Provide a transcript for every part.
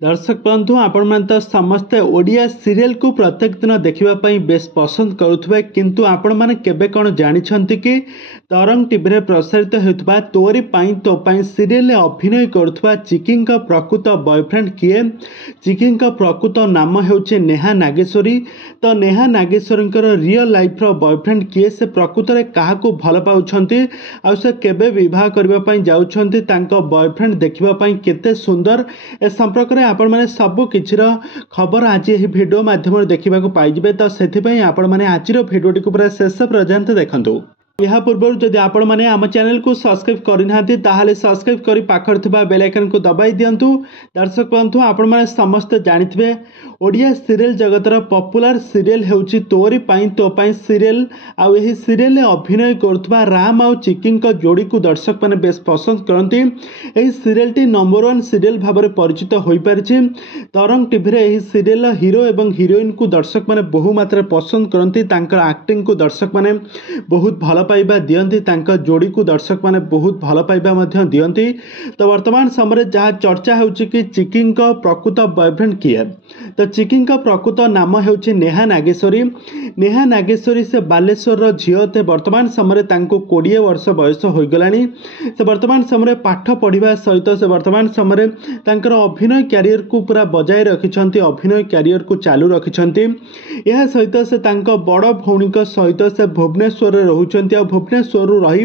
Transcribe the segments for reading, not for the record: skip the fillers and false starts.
दर्शक बंधु आपण तो समस्ते ओडिया सीरियल को प्रत्येक दिन देखापी बेस पसंद करुवे किंतु आपण मैंने केबे कौन जानिछंती कि तरंग टीवी रे प्रसारित होता तोरी पाई तो पाई सीरियल अभिनय करुवा चिकी प्रकृत बॉयफ्रेंड किए। चिकी प्रकृत नाम होचे नेहा नागेश्वरी। तो नेहा नागेश्वरी रियल लाइफ रो बॉयफ्रेंड किए से प्रकृत में क्या भल पाउछंती आ से केबे विवाह करने जाउछंती तांको बॉयफ्रेंड देखापी केते सुंदर ए संपर्क में आपण मैंने सबु किछिर खबर आज यही वीडियो माध्यम देखा पाइबे। तो से आपण मैंने आज वीडियो को पूरा शेष पर्यंत देखंतु। यह पूर्व जदि आपण मैंने आम चैनल को सब्सक्राइब करना ताहले सब्सक्राइब कर पाखर थिबा बेल आइकन को दबाई दियंतु। दर्शक बंधु आपण मैंने समस्त जानिथिबे ओडिया सीरियल जगतर पॉपुलर सीरियल हेउची तोरी पाई तो पाई सीरियल। आ यही सीरियल अभिनय करुवा राम आ चिकी जोड़ी को दर्शक मैंने बेस पसंद करती। यही सीरियल टी नंबर 1 सीरियल भाव में परिचित हो पारिछि। तरंग टीवी रे यही सीरियल हीरो एवं हीरोइन को दर्शक मैंने बहु मात्रा पसंद करती। तांकर एक्टिंग को दर्शक मैंने बहुत भल पाइबा दियंती। तांकर जोड़ी को दर्शक मैंने बहुत भल पाइबा मध्य दियंती। तो वर्तमान समय जहाँ चर्चा होची कि चिकी प्रकृत बॉयफ्रेंड किए। तो चिकी प्रकृत नाम होची नेहा नागेश्वरी। नेहा नागेश्वरी से बालेश्वर झील ते वर्तमान समय 20 वर्ष बयस हो गलानी। से वर्तमान समय पाठ पढ़ा सहित से वर्तमान समय तांकर अभिनय कैरियर को पूरा बजाय रखिछंती। अभिनय कैरियर को चालू रखिछंती। यह सहित से तांको बड़ भौणी सहित से भुवनेश्वर रोचंती। भुवनेश्वर रही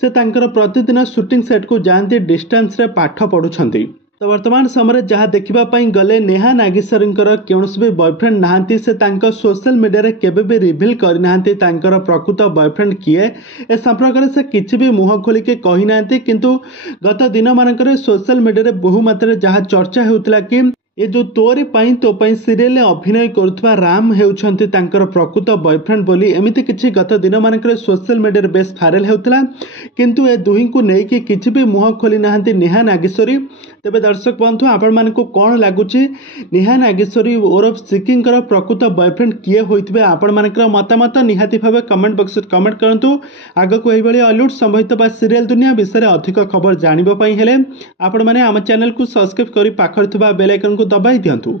से तांकर प्रतिदिन शूटिंग सेट को जाती डिस्टेंस रे पाठ पढ़ुछंती। तो वर्तमान समय जहाँ देखापी गले नेहा नागेश्वरी कौन भी बॉयफ्रेंड नहांती। से सोशल मीडिया रे केबे भी रिवील करना प्रकृत बॉयफ्रेंड किए। ए संपर्क से किसी भी मुह खोलिके कही ना। किंतु गत दिन मानक सोशल मीडिया रे बहु मात्रा जहाँ चर्चा होता कि ये जो तोरी पाई तो पाई सीरियल अभिनय करुवा राम हेउछंती तांकर प्रकृत बॉयफ्रेंड बोली एमिति किछि गत दिन मानक सोशल मीडिया बेस भाइराल होता। किंतु ए दुही को लेकिन किछि भी मुह खोली नाहंती नेहा नागेश्वरी। तेबे दर्शक बंधु आपण मानकु कोन लागुछि नेहा नागेश्वरी ओरफ चिकी प्रकृत बॉयफ्रेंड किए होइतबे आपण मानकर मतामत निहाती भावे कमेंट बॉक्स में कमेंट करंतु। आगको एही भली हॉलीवुड संबंधित बा सीरियल दुनिया विषय में अधिक खबर जानिबा पई हेले आपण माने आम चैनल को सब्सक्राइब करी पाखर थिबा बेल आइकन को दबाई दियंतु।